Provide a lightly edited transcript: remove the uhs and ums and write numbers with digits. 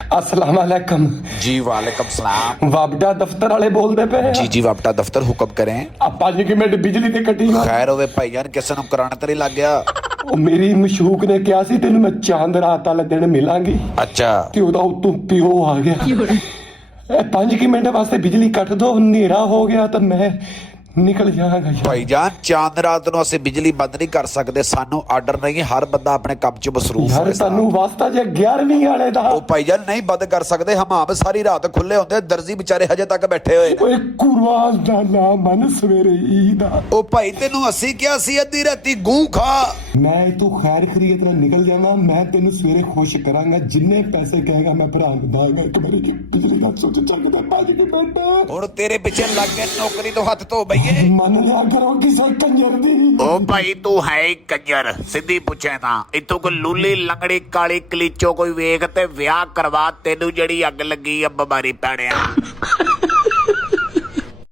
अस्सलाम वालेकुम जी वालेकुम सलाम। वापडा दफ्तर वाले बोलते पे जी जी वापटा दफ्तर हुक्म करें। आप 5 मिनट बिजली ते कटी ना खैर होवे भाईजान किसे ਨੂੰ ਕਰਾਣ ਤੇ ਨਹੀਂ ਲੱਗ ਗਿਆ। ਉਹ ਮੇਰੀ ਮਸ਼ੂਕ ਨੇ ਕਿਹਾ ਸੀ ਤੈਨੂੰ ਮੈਂ ਚਾਂਦ ਰਾਤ ਵਾਲੇ ਦਿਨ ਮਿਲਾਂਗੀ ਅੱਛਾ ਤੇ ਉਹਦਾ ਉਤੋਂ ਪਿਓ ਆ ਗਿਆ। 5 ਮਿੰਟ ਵਾਸਤੇ ਬਿਜਲੀ ਕੱਟ ਦੋ, ਹਨੇਰਾ ਹੋ ਗਿਆ ਤਾਂ ਮੈਂ ਨਿਕਲ ਜਾਵਾਂਗਾ ਯਾਰ। ਭਾਈਜਾਨ ਚਾਂਦ ਰਾਤ ਨੂੰ ਅਸੀਂ ਬਿਜਲੀ ਬੰਦ ਨਹੀਂ ਕਰ ਸਕਦੇ, ਸਾਨੂੰ ਆਰਡਰ ਨਹੀਂ, ਹਰ ਬੰਦਾ ਆਪਣੇ ਕੰਮ 'ਚ ਮਸਰੂਫ ਯਾਰ ਹੋਵੇ। ਤੁਹਾਨੂੰ ਵਾਸਤਾ ਜੇ 11ਵੀਂ ਵਾਲੇ ਦਾ ਉਹ ਭਾਈਜਾਨ ਨਹੀਂ ਬੰਦ ਕਰ ਸਕਦੇ, ਹਮਾਮ ਸਾਰੀ ਰਾਤ ਖੁੱਲੇ ਹੁੰਦੇ, ਦਰਜੀ ਵਿਚਾਰੇ ਹਜੇ ਤੱਕ ਬੈਠੇ ਹੋਏ। ਓਏ ਕੁਰਬਾਨ ਦਾ ਨਾ ਮਨ ਸਵੇਰੇ ਈਦ ਆ। ਉਹ ਭਾਈ ਤੈਨੂੰ ਅਸੀਂ ਕਿਹਾ ਸੀ ਅੱਧੀ ਰਾਤੀ ਗੂੰ ਖਾ। ਮੈਂ ਤੂੰ ਖੈਰ ਖਰੀਦ ਨਾਲ ਨਿਕਲ ਜਾਵਾਂ, ਮੈਂ ਤੈਨੂੰ ਸਵੇਰੇ ਖੁਸ਼ ਕਰਾਂਗਾ, ਜਿੰਨੇ ਪੈਸੇ ਕਹੇਗਾ ਮੈਂ ਭਰਾ ਨੂੰ ਦਾਂਗਾ। ਇੱਕ ਵਾਰੀ ਕਿ ਬਿਜਲੀ ਦਾ ਸੁੱਚ ਚੱਕਦਾ 5 ਮਿੰਟ ਹੁਣ ਤੇਰੇ ਪਿੱਛੇ ਲੱਗ ਕੇ ਨੌਕਰੀ ਤੋਂ ਹੱਥ ਧੋ ਬਈਏ। ਮੰਨ ਲਿਆ ਕਰੋ ਕਿਸੇ ਕੰਜਰ ਦੀ। ਉਹ ਭਾਈ ਤੂੰ ਹੈ ਹੀ ਕੰਜਰ, ਸਿੱਧੀ ਪੁੱਛੇ ਤਾਂ ਇੱਥੋਂ ਕੋਈ ਲੂਲੀ ਲੰਗੜੀ ਕਾਲੀ ਕਲੀਚੋ ਕੋਈ ਵੇਖ ਤੇ ਵਿਆਹ ਕਰਵਾ, ਤੈਨੂੰ ਜਿਹੜੀ ਅੱਗ ਲੱਗੀ ਆ ਬਿਮਾਰੀ ਪੈਣਿਆ।